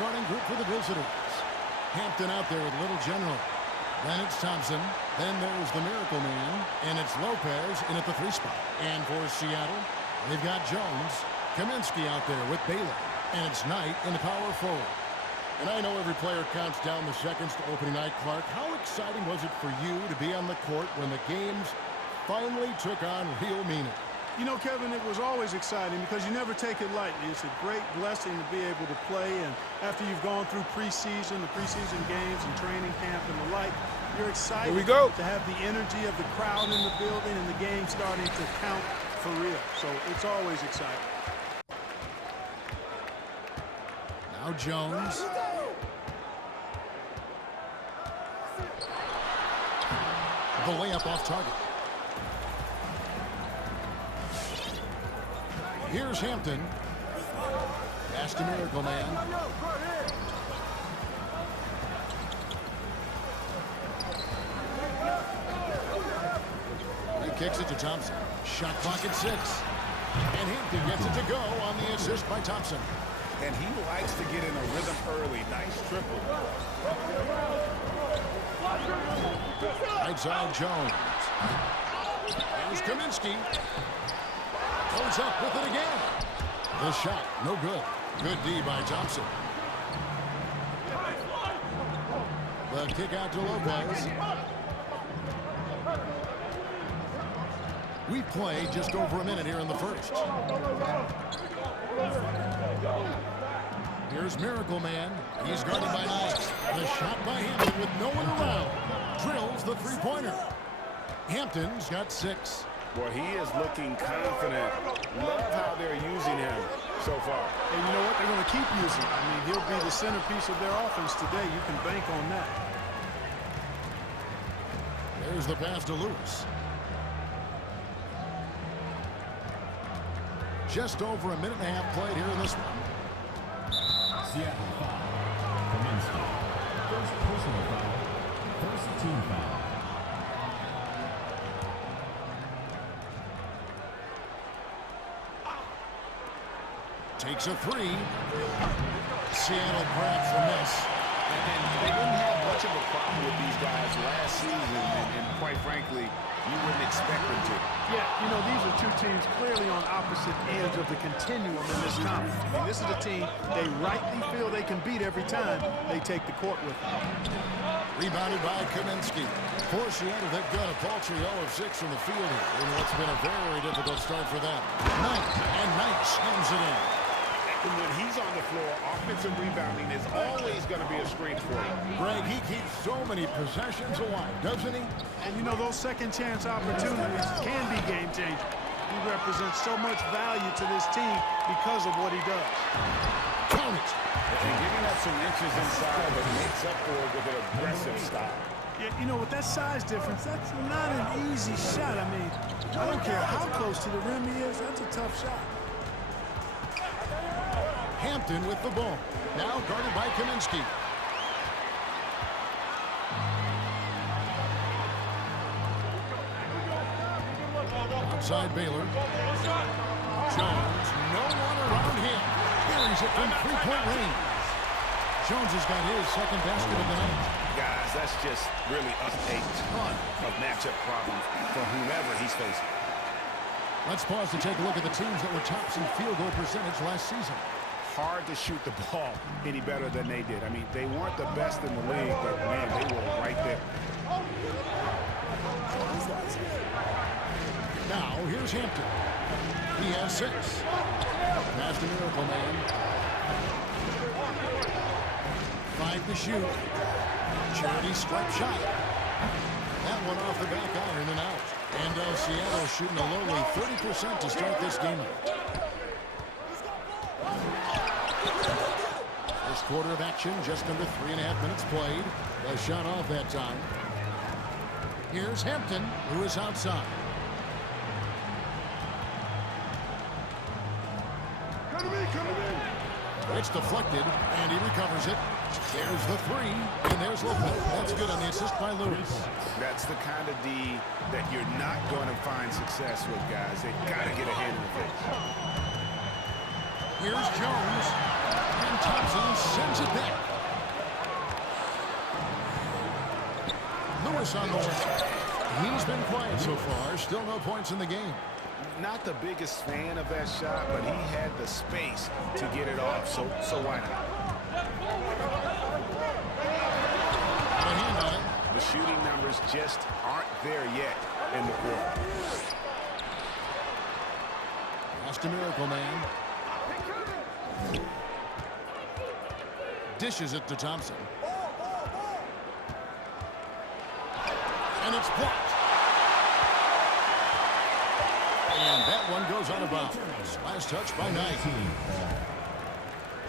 starting group for the visitors. Hampton out there with Little General. Then it's Thompson. Then there's the Miracle Man. And it's Lopez in at the 3 spot. And for Seattle, they've got Jones. Kaminsky out there with Baylor. And it's Knight in the power forward. And I know every player counts down the seconds to opening night. Clark, how exciting was it for you to be on the court when the games finally took on real meaning? You know, Kevin, it was always exciting because you never take it lightly. It's a great blessing to be able to play, and after you've gone through preseason, the preseason games and training camp and the like, you're excited to have the energy of the crowd in the building and the game starting to count for real. So it's always exciting. Now Jones. The layup off target. Here's Hampton. Pass to Miracle Man. He kicks it to Thompson. Shot clock at 6. And Hampton gets it to go on the assist by Thompson. And he likes to get in a rhythm early. Nice triple. Right side Jones. Here's Kaminsky. Goes up with it again. The shot, no good. Good D by Thompson. The kick out to Lopez. We play just over a minute here in the first. Here's Miracle Man. He's guarded by Knight. The shot by Hampton with no one around. Drills the three-pointer. Hampton's got 6. Boy, he is looking confident. Love how they're using him so far. And you know what? They're going to keep using him. I mean, he'll be the centerpiece of their offense today. You can bank on that. There's the pass to Lewis. Just over a minute and a half played here in this one. Seattle foul. Kaminsky. First personal foul. First team foul. Takes a 3. Seattle grabs the miss. And they didn't have much of a problem with these guys last season, and quite frankly, you wouldn't expect them to. Yeah, you know, these are two teams clearly on opposite ends of the continuum in this conference. I mean, this is a team they rightly feel they can beat every time they take the court with them. Rebounded by Kaminsky. For Seattle, they've got a paltry 0 of 6 from the field here in what's been a very difficult start for them. Knight slams it in. And when he's on the floor, offensive rebounding is always going to be a strength for him. Greg, he keeps so many possessions alive, doesn't he? And you know, those second chance opportunities can be game changers. He represents so much value to this team because of what he does. Count it. And giving up some inches inside, but makes up for it with an aggressive style. Yeah, you know, with that size difference, that's not an easy shot. I mean, I don't care how close to the rim he is, that's a tough shot. Hampton with the ball. Now guarded by Kaminsky. Outside Baylor. Jones, no one around him. Carries it from three-point range. Jones has got his second basket of the night. Guys, that's just really a ton of matchup problems for whomever he's facing. Let's pause to take a look at the teams that were tops in field goal percentage last season. Hard to shoot the ball any better than they did. I mean, they weren't the best in the league, but, man, they were right there. Now, here's Hampton. He has 6. Pass to Miracle Man. 5 to shoot. Charity stripe shot. That one off the back iron and out. And Seattle shooting a lowly 30% to start this game out. First quarter of action, just under 3.5 minutes played. A shot off that time. Here's Hampton, who is outside. It's deflected, and he recovers it. There's the 3, and there's Lopez. That's good on the assist by Lewis. That's the kind of D that you're not going to find success with, guys. They've got to get a hand in the face. Here's Jones. And Thompson sends it back. Lewis on the way. He's been quiet so far. Still no points in the game. Not the biggest fan of that shot, but he had the space to get it off, so why not? Got a hand on it. The shooting numbers just aren't there yet in the quarter. Lost a Miracle Man. Dishes it to Thompson. And it's blocked. And that one goes out of bounds. Last touch by Knight.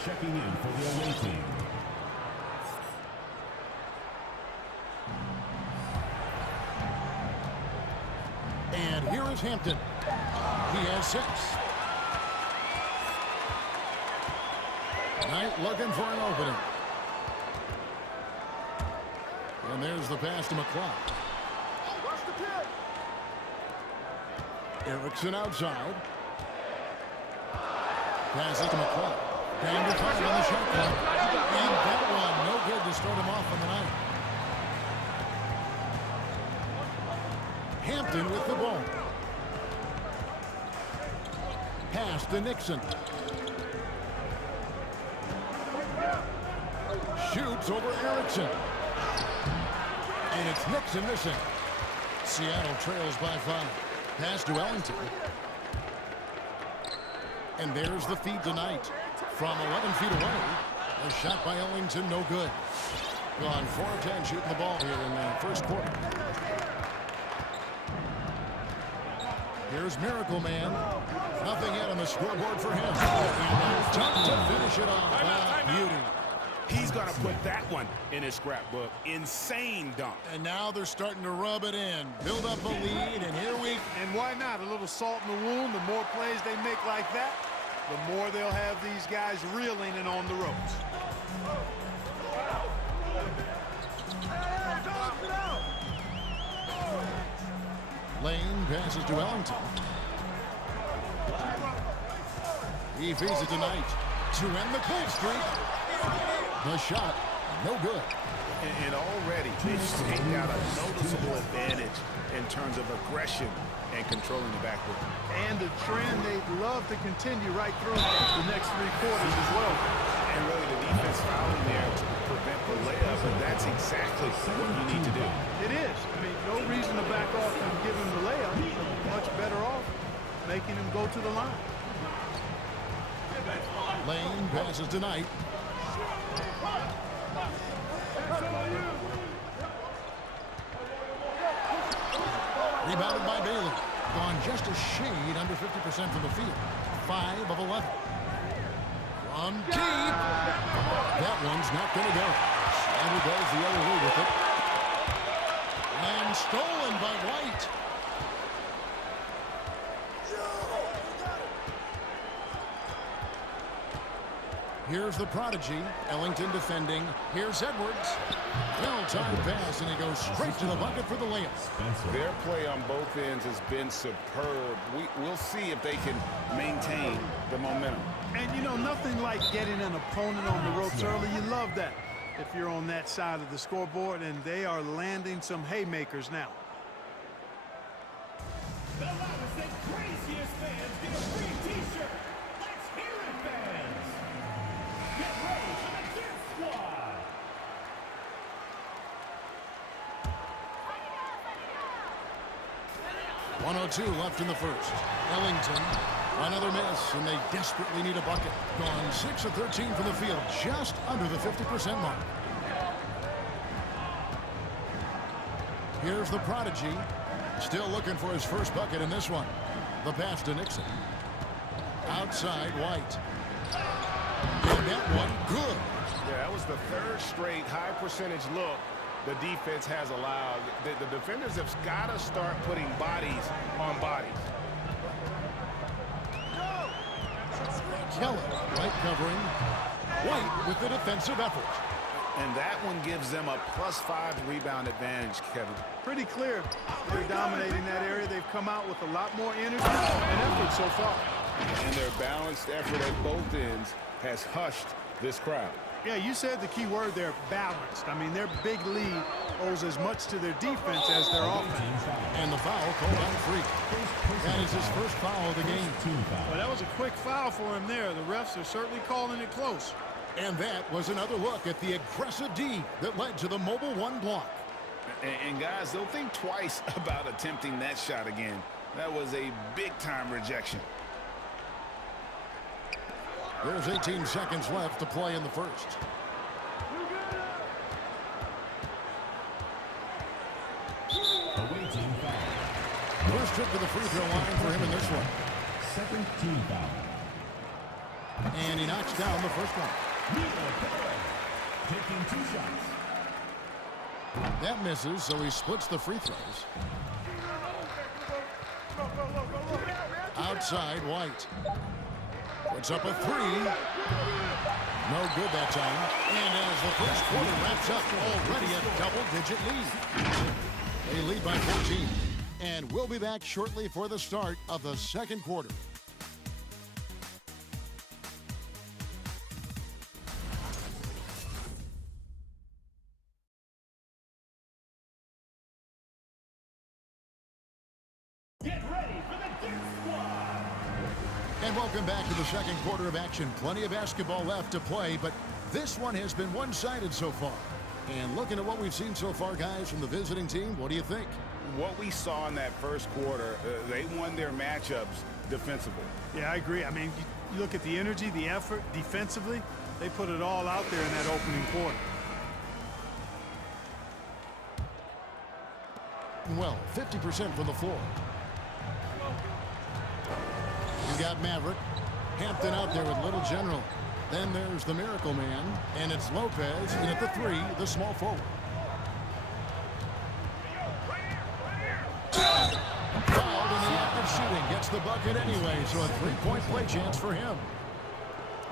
Checking in for the away team. And here is Hampton. He has 6. Knight looking for an opening. And there's the pass to McCloud. Erickson outside. Passes to McCloud. Down to 5 on the shot clock. And that one, no good to start him off on the night. Hampton with the ball. Pass to Nixon. Shoots over Erickson. And it's Nixon missing. Seattle trails by 5. Pass to Ellington. And there's the feed tonight. From 11 feet away. A shot by Ellington, no good. Gone 4 of 10 shooting the ball here in the first quarter. Here's Miracle Man. Nothing yet on the scoreboard for him. And tough to finish it off. Beauty. He's going to put that one in his scrapbook. Insane dunk. And now they're starting to rub it in. Build up a lead, and here we... And why not? A little salt in the wound. The more plays they make like that, the more they'll have these guys reeling and on the ropes. Lane passes to Ellington. He feeds it tonight to end the cold streak. The shot, no good. And already they've taken out a noticeable advantage in terms of aggression and controlling the backcourt. And the trend they'd love to continue right through the next 3 quarters as well. And really the defense fouling there to prevent the layup, and that's exactly what you need to do. It is. I mean, no reason to back off and give him the layup. Much better off making him go to the line. Lane passes tonight. Rebounded by Bailey. Gone just a shade under 50% from the field. 5 of 11. From deep. That one's not going to go. And he goes the other way with it. And stolen by White. Here's the prodigy. Ellington defending. Here's Edwards. Well-timed pass, and he goes straight to the bucket for the layup. Their play on both ends has been superb. We'll see if they can maintain the momentum. And, you know, nothing like getting an opponent on the ropes early. You love that if you're on that side of the scoreboard, and they are landing some haymakers now. The loudest and craziest fans get a free t-shirt. Let's hear it, fans. Get ready for the Death Squad. .102 left in the first. Ellington, another miss, and they desperately need a bucket. Gone 6 of 13 from the field, just under the 50% mark. Here's the prodigy, still looking for his first bucket in this one. The pass to Nixon. Outside, White. And that one, good. Yeah, that was the 3rd straight high percentage look the defense has allowed. The defenders have got to start putting bodies on bodies. Keller, White covering. White with the defensive effort. And that one gives them a +5 rebound advantage, Kevin. Pretty clear. They're dominating that area. They've come out with a lot more energy and effort so far. And their balanced effort at both ends has hushed this crowd. Yeah, you said the key word there, balanced. I mean, their big lead owes as much to their defense as their offense. And the foul called on Freak. That is his first foul of the game. Well, that was a quick foul for him there. The refs are certainly calling it close. And that was another look at the aggressive D that led to the mobile one block. And guys, they'll think twice about attempting that shot again. That was a big-time rejection. There's 18 seconds left to play in the first. First trip to the free throw line for him in this one. Second team foul. And he knocks down the first one. Taking 2 shots. That misses, so he splits the free throws. Outside, White. Puts up a 3. No good that time. And as the first quarter wraps up, already a double-digit lead. They lead by 14. And we'll be back shortly for the start of the second quarter. Get ready for the Dip Squad. And welcome back to the second quarter of action. Plenty of basketball left to play, but this one has been one-sided so far. And looking at what we've seen so far, guys, from the visiting team, what do you think? What we saw in that first quarter, they won their matchups defensively. Yeah, I agree. I mean, you look at the energy, the effort, defensively, they put it all out there in that opening quarter. Well, 50% from the floor. You got Maverick. Hampton out there with Little General. Then there's the Miracle Man, and it's Lopez, and at the 3, the small forward. Fouled in the act of shooting, gets the bucket anyway, so a 3-point play chance for him.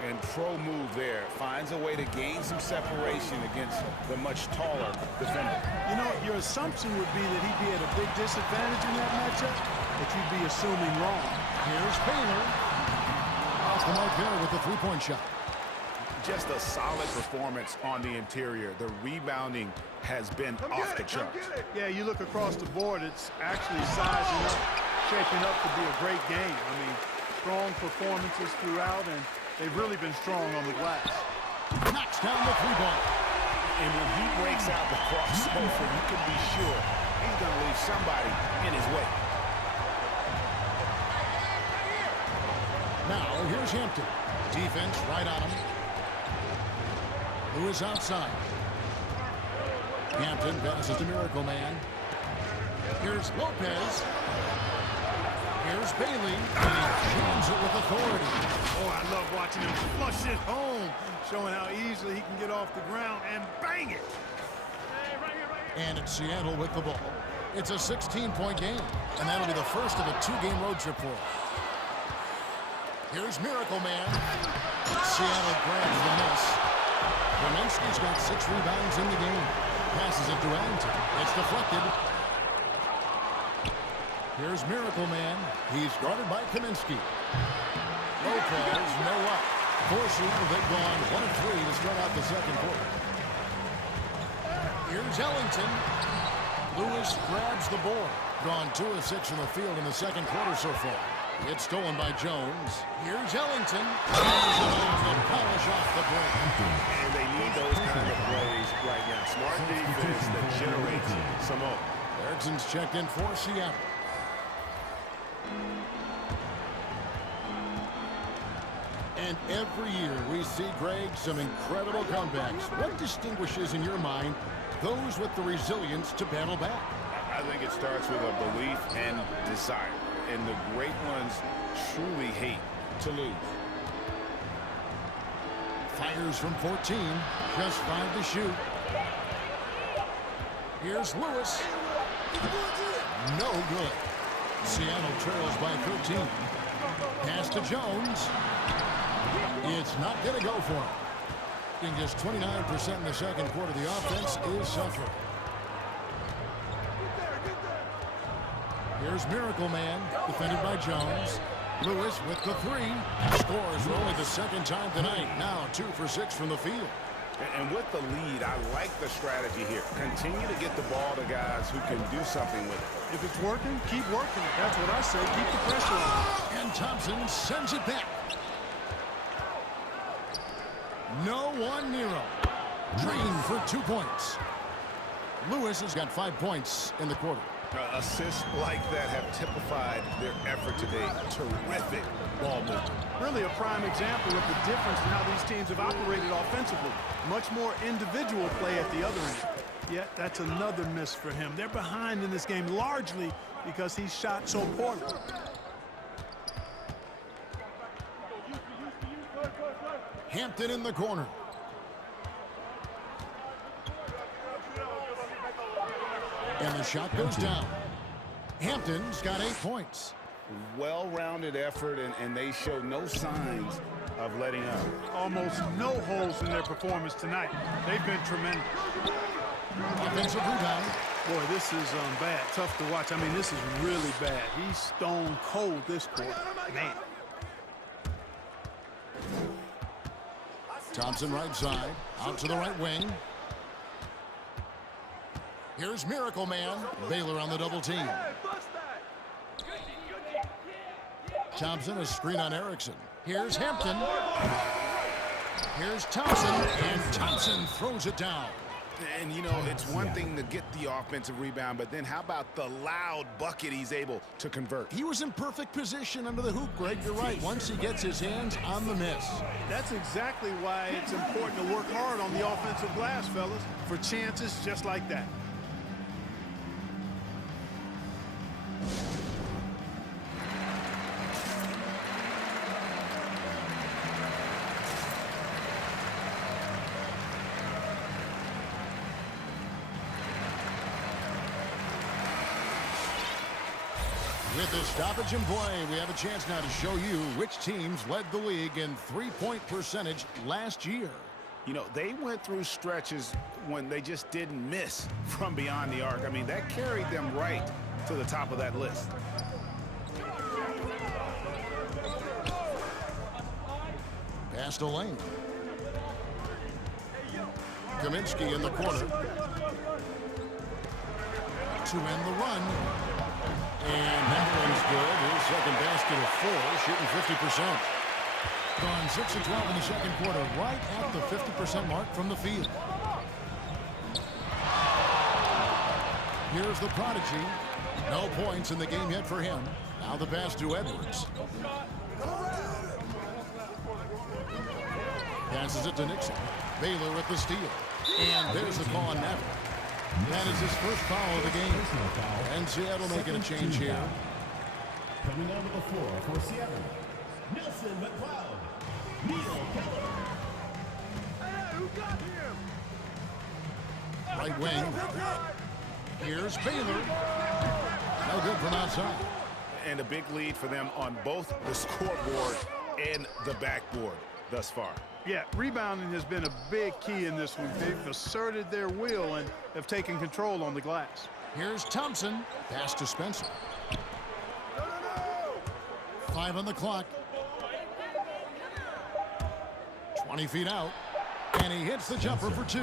And pro move there, finds a way to gain some separation against the much taller defender. You know, your assumption would be that he'd be at a big disadvantage in that matchup, but you'd be assuming wrong. Here's Baylor. Off the mark there with the 3-point shot. Just a solid performance on the interior. The rebounding has been off the charts. Yeah, you look across the board, it's actually sizing up, shaping up to be a great game. I mean, strong performances throughout, and they've really been strong on the glass. Knocks down the 3-ball. And when he breaks out the crossover, you can be sure he's going to leave somebody in his way. Now, here's Hampton. Defense right on him. Lewis outside. Hampton passes to Miracle Man. Here's Lopez. Here's Bailey. And he jams it with authority. Oh, I love watching him flush it home, showing how easily he can get off the ground and bang it. And it's Seattle with the ball. It's a 16-point game, and that'll be the first of a 2-game road trip for him. Here's Miracle Man. Seattle grabs the miss. Kaminsky's got 6 rebounds in the game. Passes it to Ellington. It's deflected. Here's Miracle Man. He's guarded by Kaminsky. Lopez, no up. For Seattle, they've gone 1 of 3 to start out the second quarter. Here's Ellington. Lewis grabs the board. Gone 2 of 6 from the field in the second quarter so far. It's stolen by Jones. Here's Ellington. And polish off the break. And they need those kind of plays right now. Smart defense that generates some more. Erickson's checked in for Seattle. And every year we see, Greg, some incredible comebacks. What distinguishes, in your mind, those with the resilience to battle back? I think it starts with a belief and desire. And the great ones truly hate to lose. Fires from 14. Just 5 to shoot. Here's Lewis. No good. Seattle trails by 13. Pass to Jones. It's not going to go for him. Being just 29% in the second quarter. The offense is suffering. Here's Miracle Man, defended by Jones. Lewis with the three. Scores for only the second time tonight. Now 2 for 6 from the field. And with the lead, I like the strategy here. Continue to get the ball to guys who can do something with it. If it's working, keep working it. That's what I say. Keep the pressure on. And Thompson sends it back. No one Nero. Green for 2 points. Lewis has got 5 points in the quarter. Assists like that have typified their effort today. Terrific ball movement. Really a prime example of the difference in how these teams have operated offensively. Much more individual play at the other end. Yet that's another miss for him. They're behind in this game largely because he shot so poorly. Hampton in the corner. And the shot goes down. Hampton's got 8 points. Well-rounded effort, and they show no signs of letting up. Almost no holes in their performance tonight. They've been tremendous. Offensive rebound. Boy, this is bad. Tough to watch. I mean, this is really bad. He's stone cold this quarter. Man. Thompson right side. Out to the right wing. Here's Miracle Man. Baylor on the double team. Thompson, a screen on Erickson. Here's Hampton. Here's Thompson, and Thompson throws it down. And, you know, it's one thing to get the offensive rebound, but then how about the loud bucket he's able to convert? He was in perfect position under the hoop, Greg. You're right. Once he gets his hands on the miss. That's exactly why it's important to work hard on the offensive glass, fellas, for chances just like that. With the stoppage in play, we have a chance now to show you which teams led the league in three-point percentage last year. You know, they went through stretches when they just didn't miss from beyond the arc. I mean, that carried them right to the top of that list. Pass to Lane. Kaminsky in the corner. To end the run. And that one's good. His second basket of 4, shooting 50%. Gone 6 of 12 in the second quarter, right at the 50% mark from the field. Here's the prodigy. No points in the game yet for him. Now the pass to Edwards. Passes it to Nixon. Baylor with the steal. And there's the call on Maverick. That is his first foul of the game. And Seattle making a change here. Coming onto the floor for Seattle, Nelson McLeod, Neil Keller. Hey, who got him? Right wing. Here's Baylor. No good from outside. And a big lead for them on both the scoreboard and the backboard thus far. Yeah, rebounding has been a big key in this one. They've asserted their will and have taken control on the glass. Here's Thompson. Pass to Spencer. 5 on the clock. 20 feet out. And he hits the jumper for 2.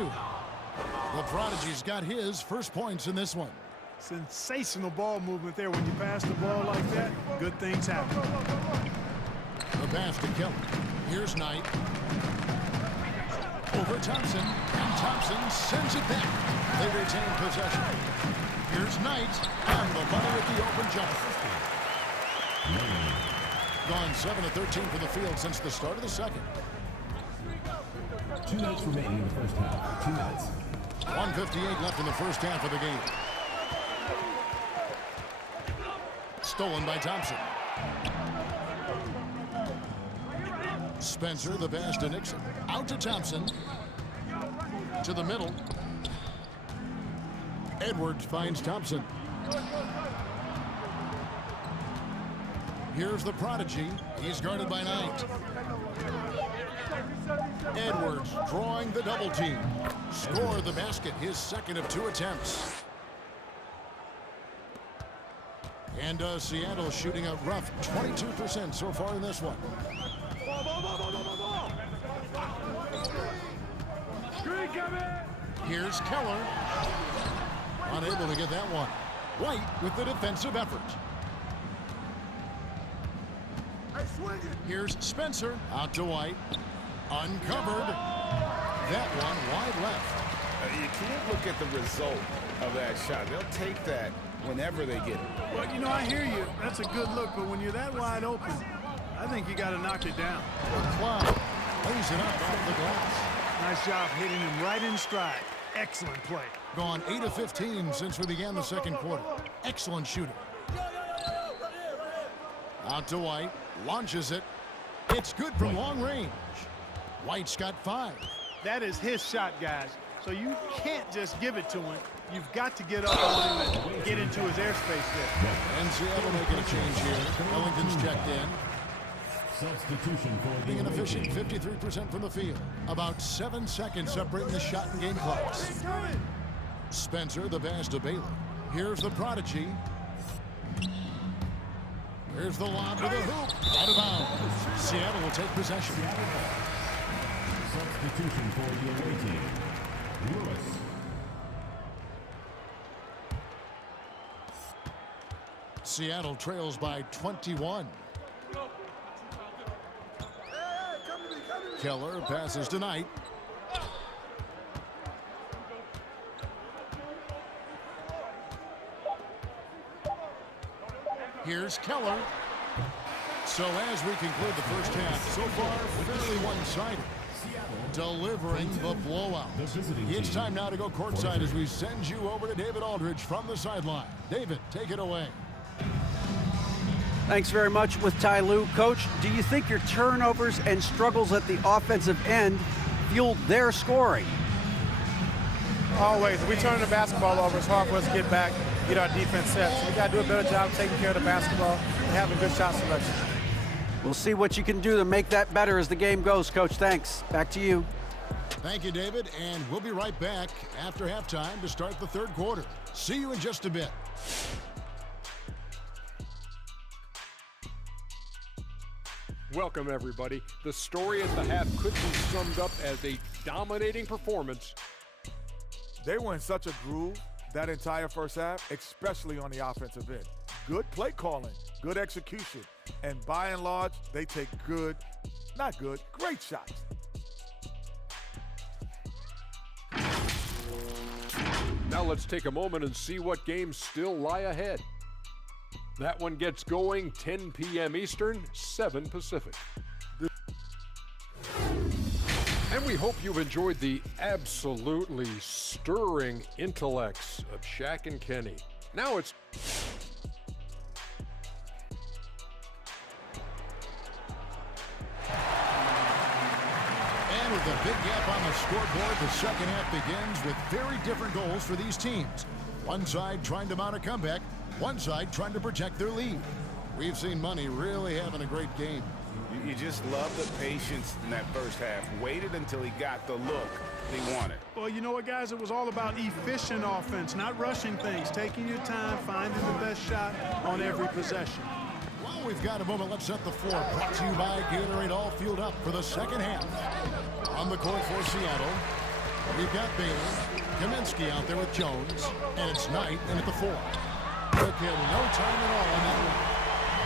The Prodigy's got his first points in this one. Sensational ball movement there. When you pass the ball like that, good things happen. The pass to Keller. Here's Knight. Over Thompson. And Thompson sends it back. They retain possession. Here's Knight. On the money with the open jumper. Gone 7 of 13 for the field since the start of the second. 2 minutes remaining in the first half. 2 minutes. 1:58 left in the first half of the game. Stolen by Thompson. Spencer, the pass to Nixon. Out to Thompson. To the middle. Edwards finds Thompson. Here's the Prodigy. He's guarded by Knight. Edwards drawing the double team. Score the basket, his second of 2 attempts. And Seattle shooting a rough 22% so far in this one. Here's Keller. Unable to get that one. White with the defensive effort. Here's Spencer. Out to White. Uncovered. That one wide left. You can't look at the result of that shot. They'll take that whenever they get it. Well, you know, I hear you. That's a good look, but when you're that wide open, I think you got to knock it down. Cloud lays it up off the glass. Nice job hitting him right in stride. Excellent play. Gone 8 of 15 since we began the second quarter. Excellent shooter. Out to White. Launches it. It's good from long range. White's got 5. That is his shot, guys. So you can't just give it to him. You've got to get up on him and get into his airspace there. And Seattle making a change here. Ellington's checked in. Substitution for Being an efficient 53% from the field. About 7 seconds separating the shot and game clocks. Spencer, the pass to Bailey. Here's the prodigy. Here's the lob to the hoop. Out of bounds. Seattle will take possession. substitution for the away team. Lewis. Seattle trails by 21. Keller passes to Knight. Here's Keller. So as we conclude the first half, so far fairly one-sided. Delivering the blowout. It's time now to go courtside as we send you over to David Aldridge from the sideline. David, take it away. Thanks very much with Ty Lue. Coach, do you think your turnovers and struggles at the offensive end fueled their scoring? Always. If we turn the basketball over, it's hard for us to get back, get our defense set. So we got to do a better job taking care of the basketball and having good shot selection. We'll see what you can do to make that better as the game goes, Coach. Thanks. Back to you. Thank you, David, and we'll be right back after halftime to start the third quarter. See you in just a bit. Welcome, everybody. The story at the half could be summed up as a dominating performance. They were in such a groove that entire first half, especially on the offensive end. Good play calling, good execution, and by and large, they take great shots. Now let's take a moment and see what games still lie ahead. That one gets going 10 p.m. Eastern, 7 Pacific. And we hope you've enjoyed the absolutely stirring intellects of Shaq and Kenny. Now it's... And with a big gap on the scoreboard, the second half begins with very different goals for these teams. One side trying to mount a comeback, one side trying to protect their lead. We've seen Money really having a great game. You just love the patience in that first half. Waited until he got the look he wanted. Well, you know what, guys? It was all about efficient offense, not rushing things, taking your time, finding the best shot on every possession. Well, we've got a moment. Let's set the floor. Brought to you by Gatorade, all fueled up for the second half. On the court for Seattle, we've got Bailey, Kaminsky out there with Jones, and it's Knight in at the 4. Took him no time at all on that one.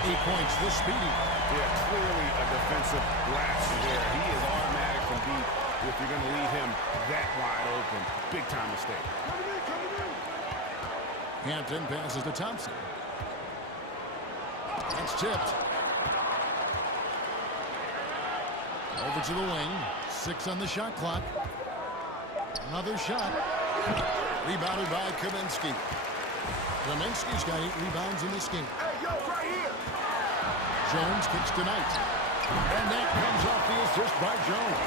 8 points this speedy. Yeah, clearly a defensive lapse there. He is automatic from deep if you're going to leave him that wide open. Big time mistake. Hampton passes to Thompson. That's tipped. Over to the wing. 6 on the shot clock. Another shot. Rebounded by Kaminsky. Kaminsky's got 8 rebounds in this game. Hey, yo, right here. Jones kicks to Knight. And that comes off the assist by Jones.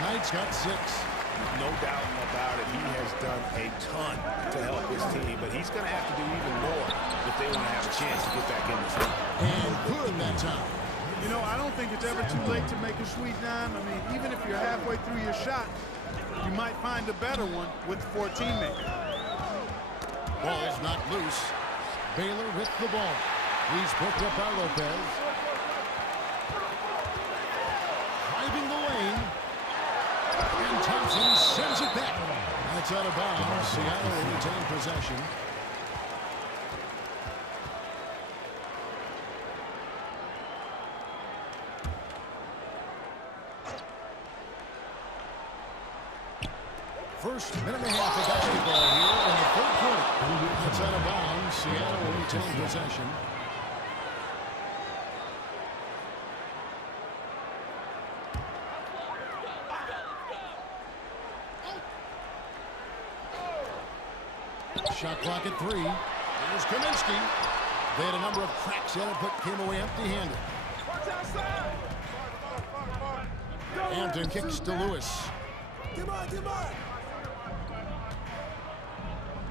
Knight's got 6. No doubt about it. He has done a ton to help his team, but he's going to have to do even more if they want to have a chance to get back in this game. And good that time. You know, I don't think it's ever too late to make a sweet dime. I mean, even if you're halfway through your shot, you might find a better one with 4 teammates. Ball's not loose. Baylor with the ball. He's picked up by Lopez. Driving the lane. And Thompson sends it back. That's out of bounds. Seattle will retain possession. First minute and a half of basketball here in the third quarter. It's out of bounds. Seattle will retain possession. Shot clock at 3. Here's Kaminsky. They had a number of cracks in it, but came away empty-handed. Hampton kicks to Lewis.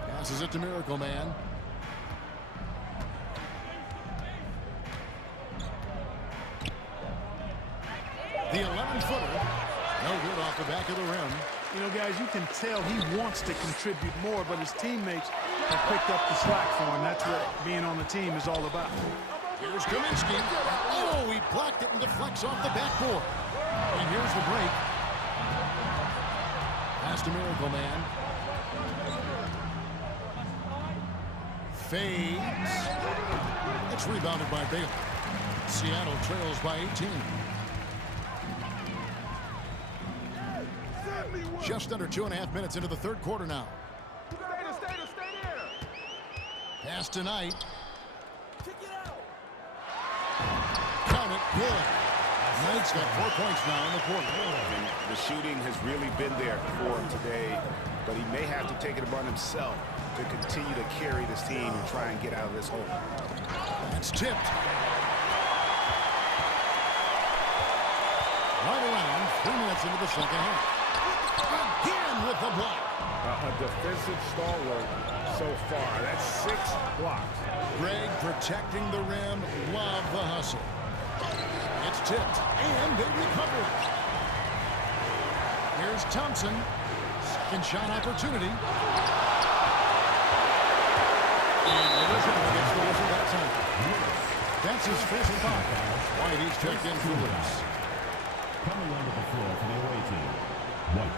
Passes it to Miracle Man. The 11-footer. No good off the back of the rim. You know, guys, you can tell he wants to contribute more, but his teammates have picked up the slack for him. That's what being on the team is all about. Here's Kaminsky. Oh, he blocked it and deflects off the backboard. And here's the break. Pass to Miracle Man. Fades. It's rebounded by Baylor. Seattle trails by 18. Just under 2.5 minutes into the third quarter now. Pass to Knight. Count it, good. Knight's got 4 points now in the quarter. And the shooting has really been there for him today, but he may have to take it upon himself to continue to carry this team and try and get out of this hole. It's tipped. Right around 3 minutes into the second half. Again with the block. A defensive stalwart so far. That's 6 blocks. Greg protecting the rim. Love the hustle. It's tipped, and they recover it. Here's Thompson. Second shot opportunity. And Lewis gets the whistle that time. That's his first foul. Whitey's checked in for Lewis. Coming onto the floor for the away team, White.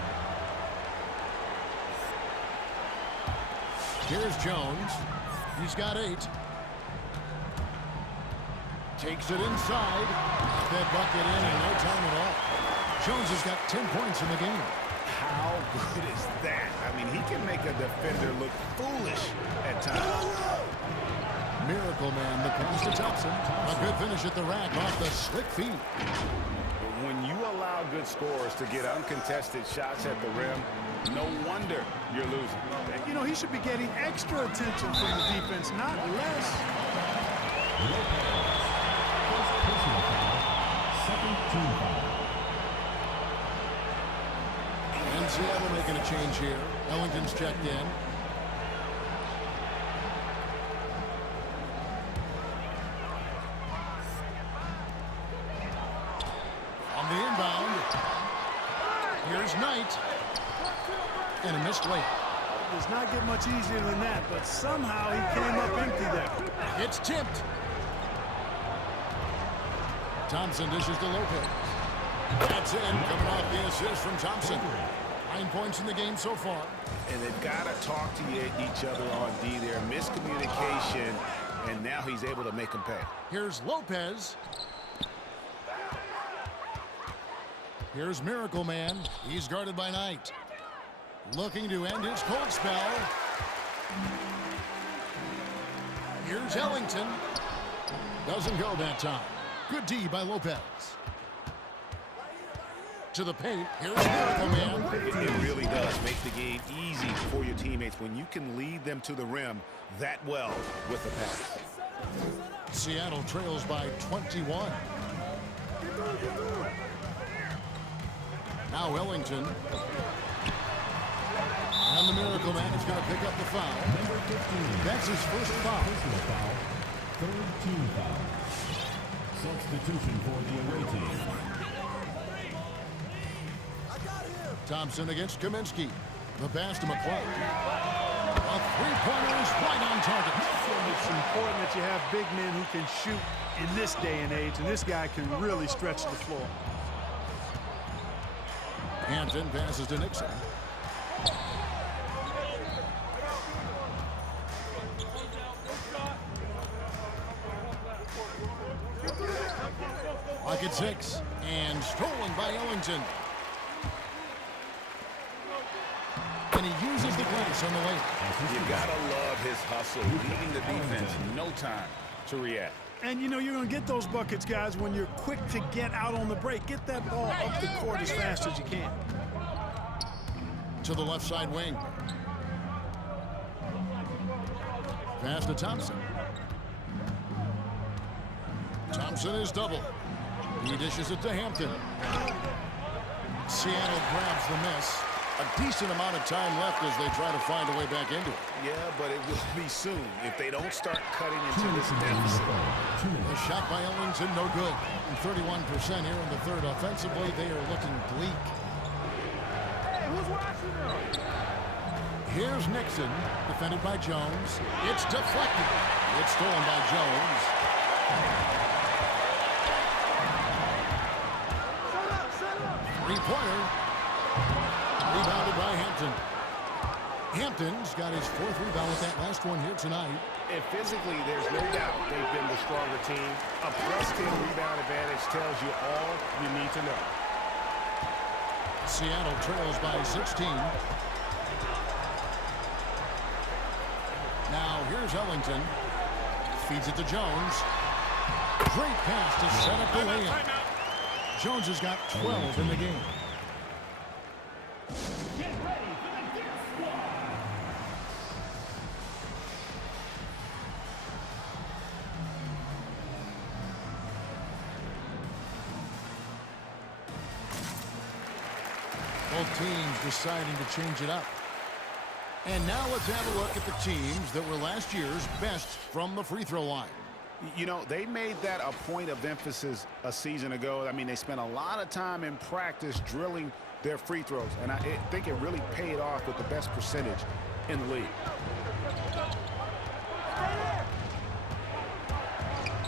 Here's Jones. He's got 8. Takes it inside. That bucket in no time at all. Jones has got 10 points in the game. How good is that? I mean, he can make a defender look foolish at times. Miracle Man, the pass to Thompson. A good finish at the rack off the slick feet. When you allow good scorers to get uncontested shots at the rim, no wonder you're losing. You know, he should be getting extra attention from the defense, not less. Second team foul. And Seattle making a change here. Ellington's checked in. On the inbound, here's Knight. And a missed layup. Does not get much easier than that, but somehow he came up empty there. It's tipped. Thompson dishes to Lopez. That's in, coming off the assist from Thompson. 9 points in the game so far. And they've got to talk to each other on D there. Miscommunication, and now he's able to make them pay. Here's Lopez. Here's Miracle Man. He's guarded by Knight. Looking to end his cold spell. Here's Ellington. Doesn't go that time. Good D by Lopez. To the paint. Here's Miracle Man. It really does make the game easy for your teammates when you can lead them to the rim that well with the pass. Seattle trails by 21. Now Ellington. And the Miracle Man is going to pick up the foul. Number 15. That's his first foul. Personal foul. Third team foul. Substitution for the away team. Thompson against Kaminsky. The pass to McClung. A three-pointer is right on target. It's important that you have big men who can shoot in this day and age, and this guy can really stretch the floor. Hampton passes to Nixon. Lock at 6, and stolen by Ellington. And he uses the glass on the way. You gotta love his hustle, leading the defense. No time to react. And you know you're going to get those buckets, guys, when you're quick to get out on the break. Get that ball up the court as fast as you can. To the left side wing. Pass to Thompson. Thompson is double. He dishes it to Hampton. Seattle grabs the miss. A decent amount of time left as they try to find a way back into it. Yeah, but it will be soon if they don't start cutting into this deficit. The shot by Ellington, no good. 31% here in the third. Offensively, they are looking bleak. Here's Nixon, defended by Jones. It's deflected. It's stolen by Jones. Three-pointer. Rebounded by Hampton. Hampton's got his fourth rebound with that last one here tonight. And physically, there's no doubt they've been the stronger team. A +10 rebound advantage tells you all you need to know. Seattle trails by 16. Now here's Ellington. Feeds it to Jones. Great pass to set up the layup. Jones has got 12 in the game. Get ready for the dip squad. Both teams deciding to change it up. And now let's have a look at the teams that were last year's best from the free throw line. You know, they made that a point of emphasis a season ago. I mean, they spent a lot of time in practice drilling their free throws, and I think it really paid off with the best percentage in the league.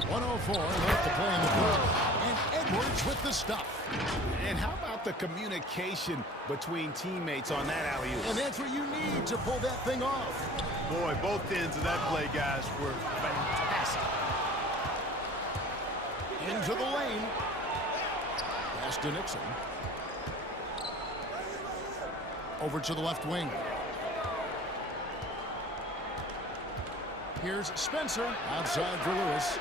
104 left to play in the quarter. And Edwards with the stuff. And how about the communication between teammates on that alley-oop? And that's what you need to pull that thing off. Boy, both ends of that play, guys, were fantastic. Into the lane. Pass to Nixon. Over to the left wing. Here's Spencer. Outside for Lewis.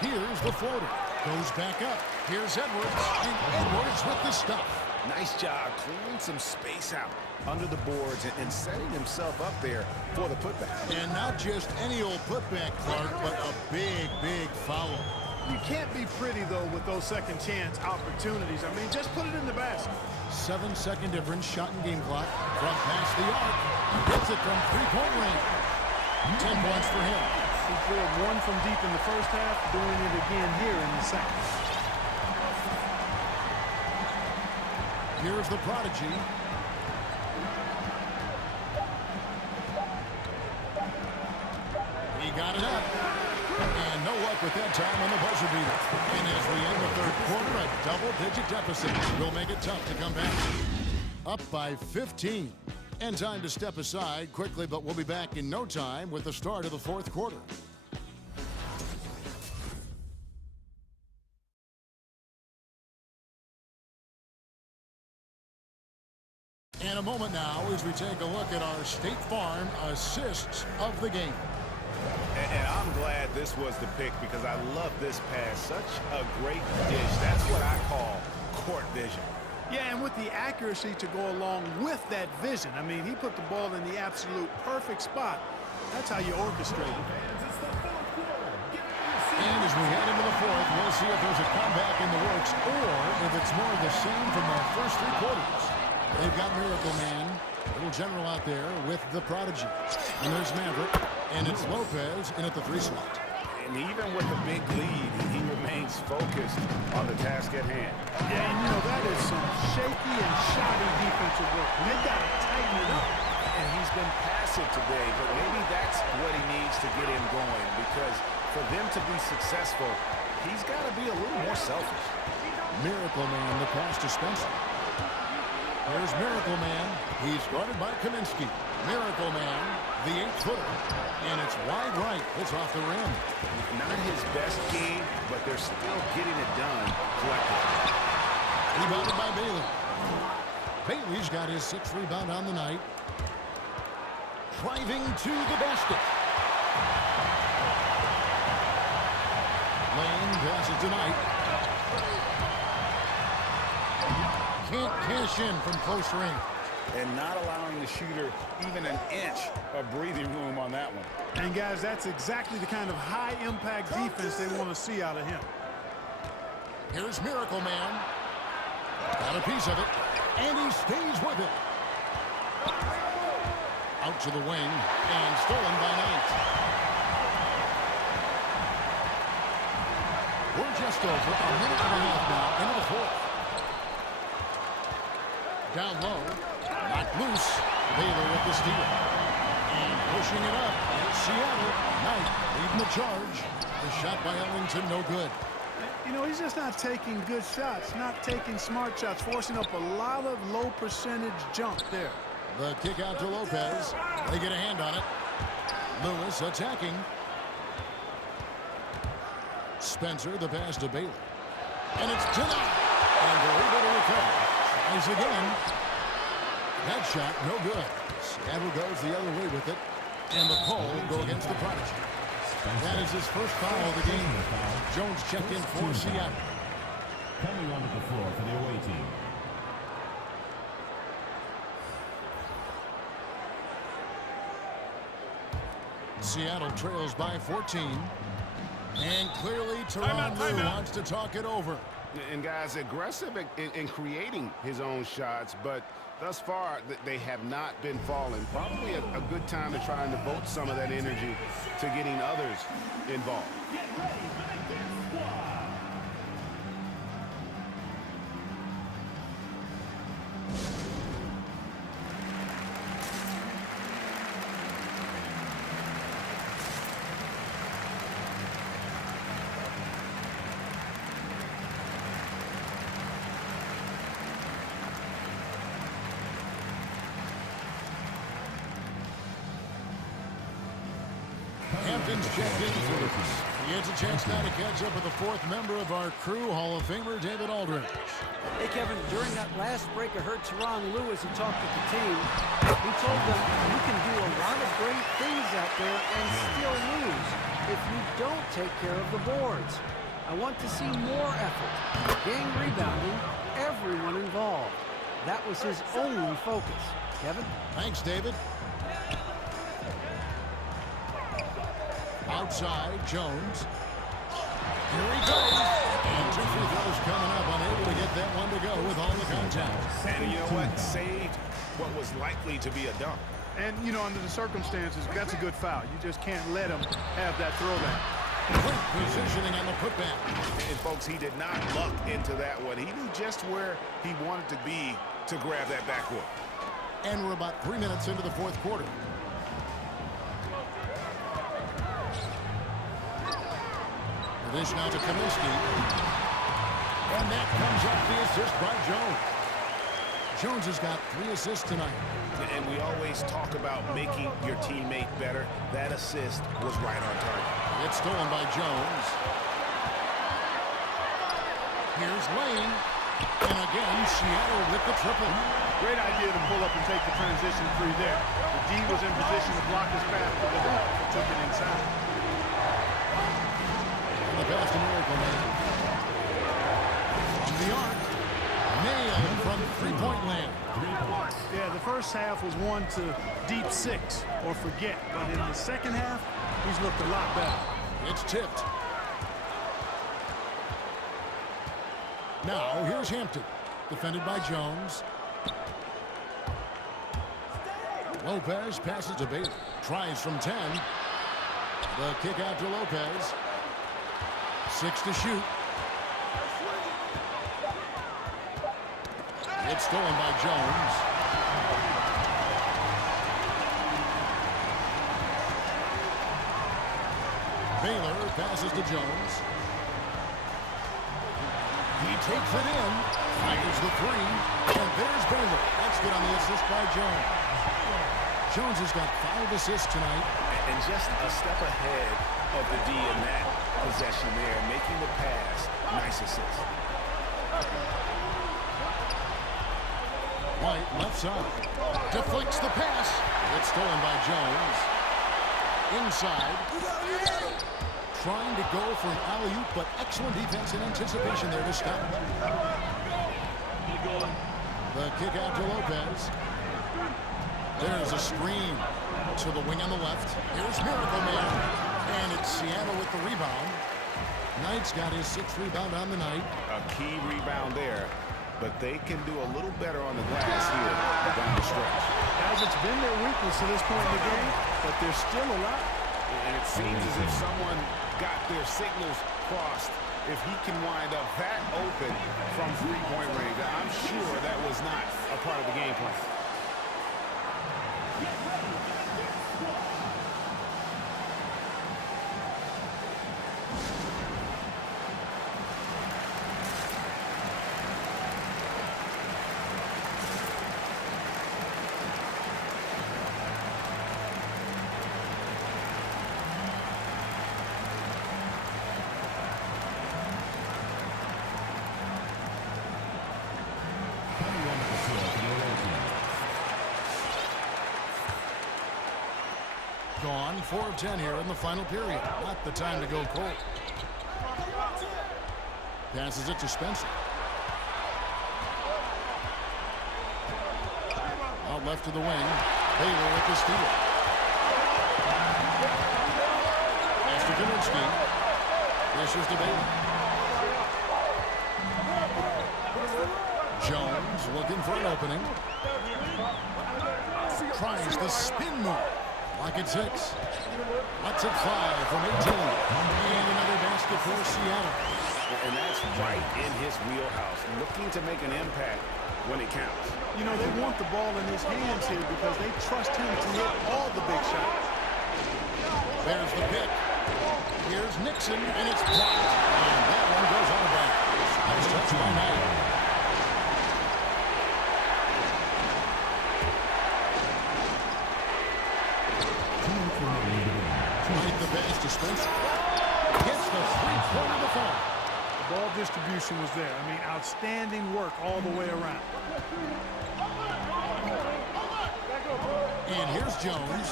Here's the floater. Goes back up. Here's Edwards. And Edwards with the stuff. Nice job clearing some space out under the boards and setting himself up there for the putback. And not just any old putback, Clark, but a big, big foul. You can't be pretty, though, with those second chance opportunities. I mean, just put it in the basket. 7-second difference, shot and game clock. From past the arc. Hits it from three-point range. 10 points for him. He drilled one from deep in the first half, doing it again here in the second. Here's the prodigy. He got it up. And no luck with that time on the buzzer beater. And as we end the third quarter, a double-digit deficit will make it tough to come back. Up by 15. And time to step aside quickly, but we'll be back in no time with the start of the fourth quarter. And a moment now as we take a look at our State Farm assists of the game. And I'm glad this was the pick because I love this pass. Such a great dish. That's what I call court vision. Yeah, and with the accuracy to go along with that vision. I mean, he put the ball in the absolute perfect spot. That's how you orchestrate it. And as we head into the fourth, we'll see if there's a comeback in the works or if it's more of the same from the first three quarters. They've got Miracle Man, little general out there with the prodigy. And there's Maverick. And it's Lopez in at the 3 slot. And even with the big lead, he remains focused on the task at hand. Yeah, and you know, that is some shaky and shoddy defensive work. They've got to tighten it up. And he's been passive today, but maybe that's what he needs to get him going, because for them to be successful, he's got to be a little more selfish. Miracle Man, the pass to Spencer. Here's Miracle Man. He's guarded by Kaminsky. Miracle Man, the 8-footer. And it's wide right. It's off the rim. Not his best game, but they're still getting it done collectively. Rebounded by Bailey. Bailey's got his 6th rebound on the night. Driving to the basket. Lane passes tonight. Can't cash in from close range. And not allowing the shooter even an inch of breathing room on that one. And guys, that's exactly the kind of high-impact defense they want to see out of him. Here's Miracle Man. Got a piece of it. And he stays with it. Out to the wing. And stolen by Knight. We're just over a minute and a half now into the 4th. Down low. Knocked loose. Baylor with the steal. And pushing it up. It's Seattle. Knight leading the charge. The shot by Ellington, no good. You know, he's just not taking good shots, not taking smart shots, forcing up a lot of low percentage jump there. The kick out to Lopez. They get a hand on it. Lewis attacking. Spencer, the pass to Baylor. And it's denied. And they're able to recover. Tries again. That shot, no good. Seattle goes the other way with it. And the call will go against the Prodigy. That is his first foul of the game. Jones checked in for Seattle. Coming onto the floor for the away team. Seattle trails by 14. And clearly Tyronn Lue wants to talk it over. And guys, aggressive in creating his own shots, but thus far they have not been falling. Probably a good time to try and devote some of that energy to getting others involved. Hampton's checked in for this. He gets a chance now to catch up with the 4th member of our crew, Hall of Famer David Aldridge. Hey, Kevin, during that last break, I heard Tyronn Lue as he talked with the team. He told them you can do a lot of great things out there and still lose if you don't take care of the boards. I want to see more effort, gang rebounding, everyone involved. That was his only focus. Kevin? Thanks, David. Outside, Jones. Here he goes. And 2 free throws coming up. Unable to get that one to go with all the contact. And you know what? Saved what was likely to be a dunk. And, you know, under the circumstances, that's a good foul. You just can't let him have that throwback. Great positioning on the putback. And, folks, he did not luck into that one. He knew just where he wanted to be to grab that backwood. And we're about 3 minutes into the 4th quarter. Dish now to Kaminsky. And that comes off the assist by Jones. Jones has got 3 assists tonight. And we always talk about making your teammate better. That assist was right on target. It's stolen by Jones. Here's Lane. And again, Seattle with the triple. Great idea to pull up and take the transition free there. The D was in position to block his path to the hoop. Took it inside. The pass to Miracle Man. From the arc. Nailed from three-point land. Yeah, the first half was 1 to deep 6 or forget. But in the second half, he's looked a lot better. It's tipped. Now, here's Hampton. Defended by Jones. Lopez passes to Baylor. Tries from 10. The kick out to Lopez. 6 to shoot. It's stolen by Jones. Baylor passes to Jones. He takes it in, fires the three, and there's Baylor. That's good on the assist by Jones. Jones has got 5 assists tonight. And just a step ahead of the D in that possession there, making the pass. Nice assist. White left side. Deflects the pass. It's stolen by Jones. Inside. Trying to go for an alley-oop, but excellent defense and anticipation there to stop. The kick out to Lopez. There's a screen to the wing on the left. Here's Miracle Man. And it's Seattle with the rebound. Knight's got his 6th rebound on the night. A key rebound there, but they can do a little better on the glass here down the stretch. As it's been their weakness to this point in the game, but there's still a lot. And it seems as if someone got their signals crossed. If he can wind up that open from three-point range, I'm sure that was not a part of the game plan. Gone, 4 of 10 here in the final period. Not the time to go cold. Passes it to Spencer. Out left to the wing. Baylor with the steal. Pass to Kaminsky. Dishes to Baylor. Jones looking for an opening. Tries the spin move. Lock at 6. Lets it fly from 18. And another basket for Seattle. And that's right in his wheelhouse. Looking to make an impact when it counts. You know, they want the ball in his hands here because they trust him to hit all the big shots. There's the pick. Here's Nixon, and it's blocked. And that one goes on the back. Nice touch by Knight. The pass to Spencer. Gets the three-pointer to fall. The ball distribution was there. I mean, outstanding work all the way around. And here's Jones.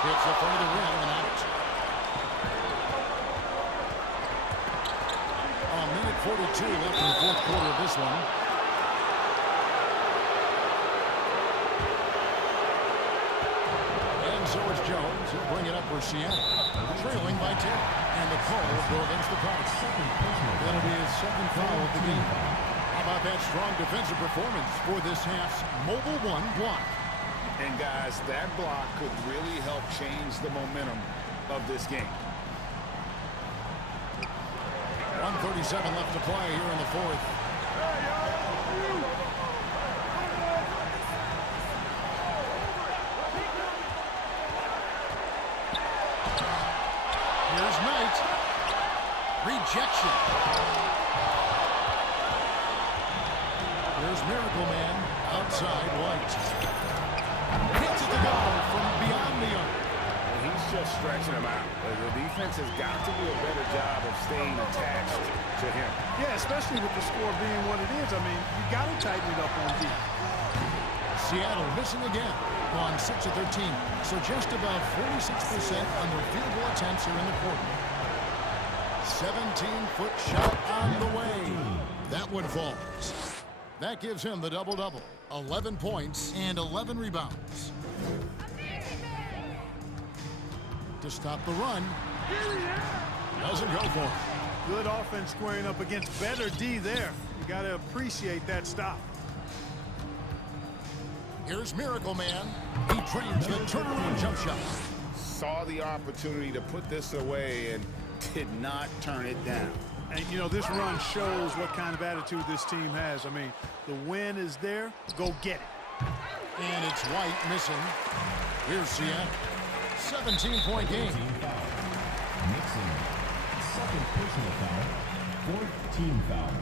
Hits the front of the rim and out. A minute 42 left in the 4th quarter of this one. So is Jones. He'll bring it up for Seattle. Trailing by 10. And the call will go against the Pirates. That'll be his 2nd foul of the game. How about that strong defensive performance for this half's Mobile 1 block? And guys, that block could really help change the momentum of this game. 1:37 left to play here in the 4th. Here's Knight. Rejection. Here's Miracle Man outside White. Hits it to go from beyond the arc. And he's just stretching him out. The defense has got to do a better job of staying attached to him. Yeah, especially with the score being what it is. I mean, you got to tighten it up on D. Seattle missing again. Gone 6 of 13. So just about 46% on their field goal attempts here in the quarter. 17-foot shot on the way. That one falls. That gives him the double-double. 11 points and 11 rebounds. To stop the run. Doesn't go for him. Good offense squaring up against better D there. You got to appreciate that stop. Here's Miracle Man. He trains the turnaround jump shot. Saw the opportunity to put this away and did not turn it down. And, you know, this run shows what kind of attitude this team has. I mean, the win is there. Go get it. And it's White missing. Here's Seattle. 17-point game. Nixon, second personal foul, fourth team foul.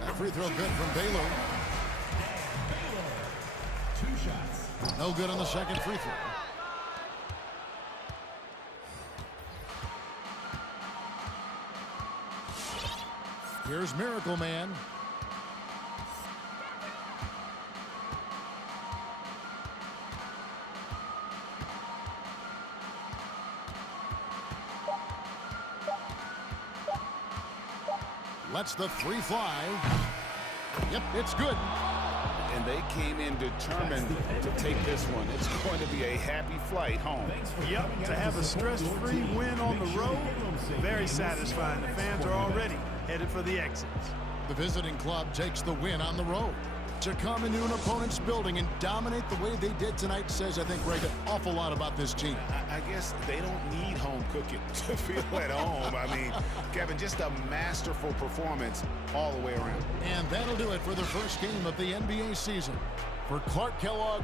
That free throw good from Baylor. Baylor, 2 shots. No good on the second free throw. Here's Miracle Man. Lets the 3 fly. Yep, it's good. And they came in determined to take this one. It's going to be a happy flight home. Yep, to have a stress-free win on the road, very satisfying. The fans are already headed for the exits. The visiting club takes the win on the road. To come into an opponent's building and dominate the way they did tonight says, I think, Greg, an awful lot about this team. I guess they don't need home cooking to feel at home. I mean, Kevin, just a masterful performance all the way around. And that'll do it for the first game of the NBA season. For Clark Kellogg,